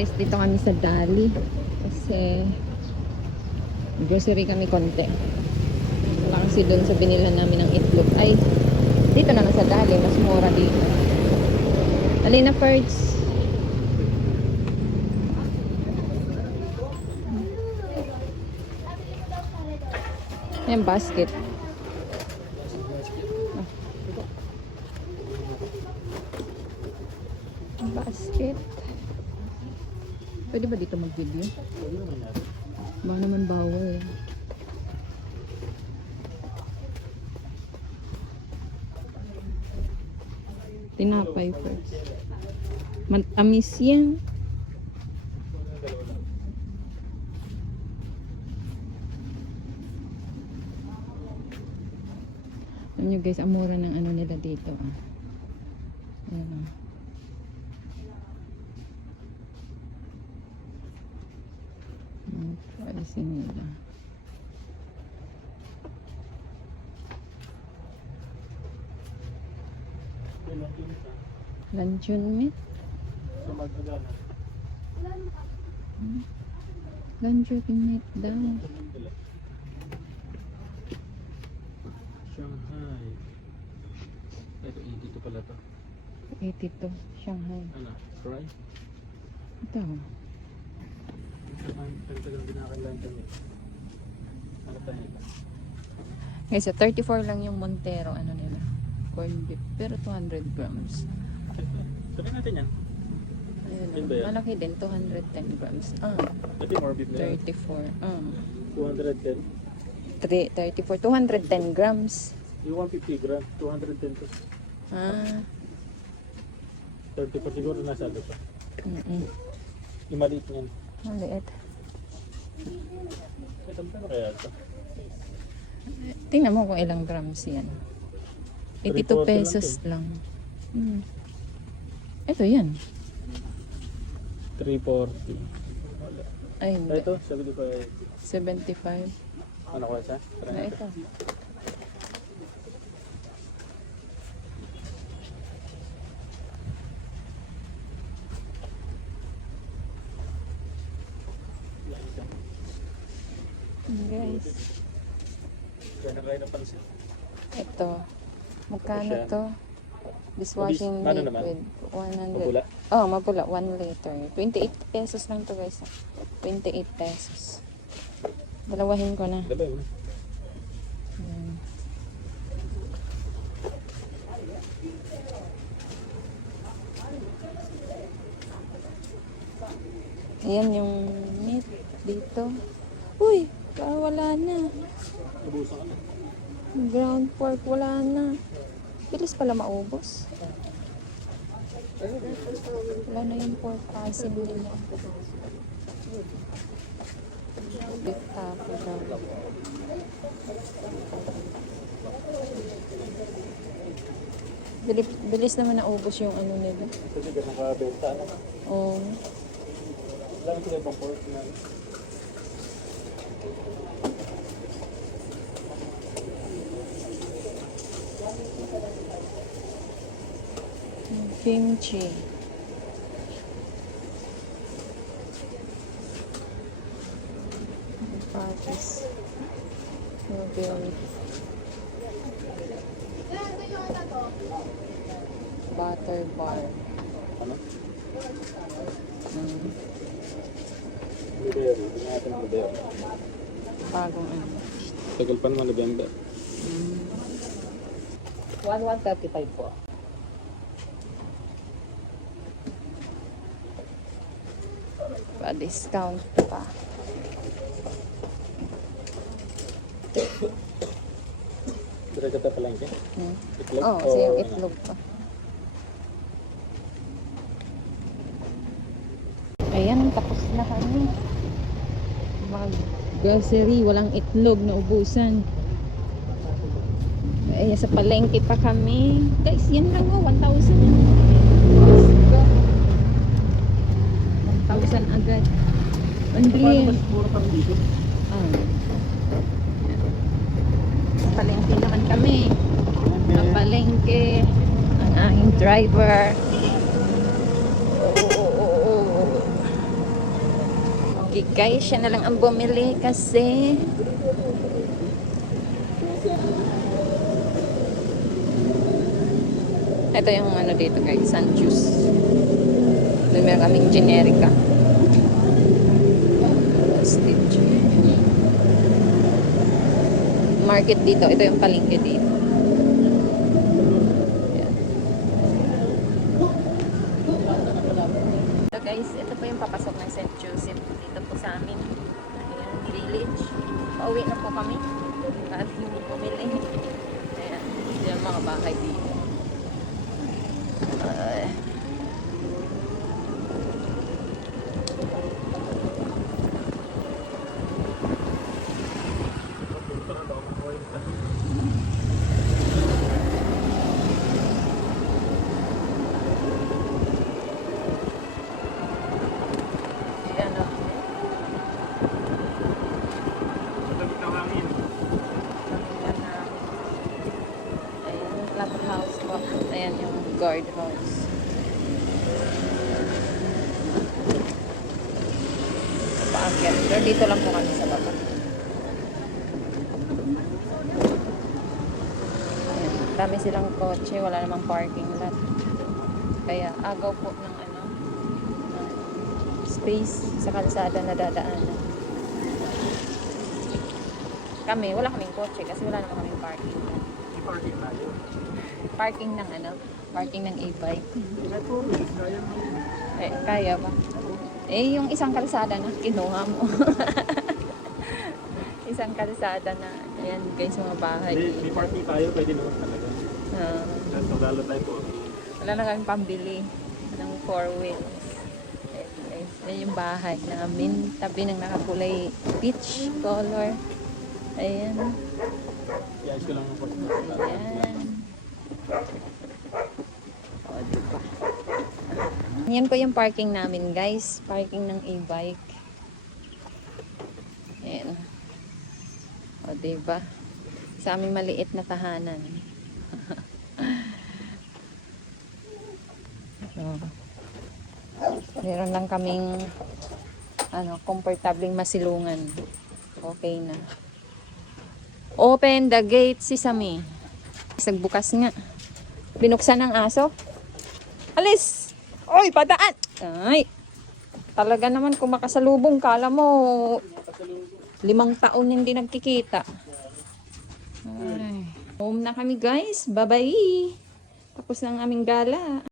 Guys, dito kami sa Dali. Kasi grocery kami konti. Wala kasi doon sa binilan namin ng itlog. Ay, dito naman sa Dali. Mas mura dito. Alina Perch. Ayan, basket. Basket. Pwede ba dito mag-video? Baka naman bawal eh. Tinapay first. Matamis yan. Alam nyo guys, ang mura ng ano nila dito. Ayan. Price nila. Luncheon meat. Luncheon meat daw. Shanghai. Ito, dito pala to. 82. Shanghai. Ano? Fry? Ito. Tagal binakalan kami. Ano tayo? Guys, 34 lang yung Montero. Ano nila? Corn beef. Pero 200 grams. Sabihin natin yan. Ayun. Yun ba yan? Malaki din. 210 grams. Ito yung more beef na yan. 34. 210. 34. 210 grams. Yung 150 grams. 210 to. 34 siguro nasa ano pa. Yung maliit niyan. Maliit. Ito ba kaya ito? Tingnan mo kung ilang grams yan. 82 pesos lang. Ito yan. 340. Ay, hindi. Ito, sabi ko ay 75. ano ko sa? Na ito. Guys, Kaya na kayo napansin. ito. Magkano to? Dishwashing Ano naman? liquid. 100. Mapula? Oh, mapula. 1 liter. 28 pesos lang to guys. 28 pesos. Dalawahin ko na. Dalawa yun. Ayan. Ayan yung meat dito. Uy, wala na. Nabusan ka na. Ground pork, wala na. Bilis pala maubos. Wala na yung pork asin nila. Beef tapo daw. Bilis naman naubos yung ano nila. Kasi ka nakabenta na. Oh. Lagi sila ibang pork na. Kimchi. Patis. Strawberry. Butter bar. Ano? Mm. Blueberry. Hindi natin blueberry. Bagong ano. Tagal pa naman November. 135 po. Pa-discount pa. Diretso tayo palengke. Itlog? Oh, O kasi yung ano? itlog pa. Ayan, tapos na kami. Mag-grocery, walang itlog na ubusan. Ay, sa palengke pa kami. Guys, yan lang oh, 1,000. Let's go. 1,000 agad. Ang Paano bilhin. mas mura kami dito? Sa palengke naman kami. Ang palengke. Ang aking driver. Okay guys, siya na lang ang bumili kasi ito yung ano dito guys, sun juice. Doon meron kaming generica. Stitch. Market dito. Ito yung palengke dito. Ayan. So guys, ito po yung papasok ng St. Joseph. Dito po sa amin. Ayan, village. Pauwi na po kami. At hindi bumili. Ayan. Yung mga bahay dito. Ayan o. Ayan na. Ayan yung clubhouse po. Ayan yung guard house. Paakyat. Pero dito lang po kami sa baba. Ayan. Dami silang kotse. Wala namang parking lot. Kaya agaw po ng ano, ng space sa kalsada na dadaanan. Kami, wala kaming kotse kasi wala naman kaming parking lot. I-parking tayo. Parking ng ano? Parking ng e-bike. Eh, kaya ba? Eh, yung isang kalsada na kinuha mo. Isang kalsada na. Ayan, guys, mga bahay. May parking tayo, pwede naman talaga. Ah, Nagpagalo tayo po. wala na kami pambili ng 4 wheels. Ayan, guys. Ayan yung bahay namin. Tabi ng nakakulay peach color. Ayan. I-ayos ko lang ang post. Ayan. O, diba? Yan po yung parking namin, guys. Parking ng e-bike. Ayan. O, diba? Sa aming maliit na tahanan. So, meron lang kaming komportabling masilungan. Okay na. Open the gate, Sesame. Nagbukas nga. Binuksan ng aso. Alis! Oy, padaan! Ay! Talaga naman kung makasalubong, kala mo 5 taon hindi nagkikita. Ay. Home na kami guys. Bye-bye! Tapos na ang aming gala.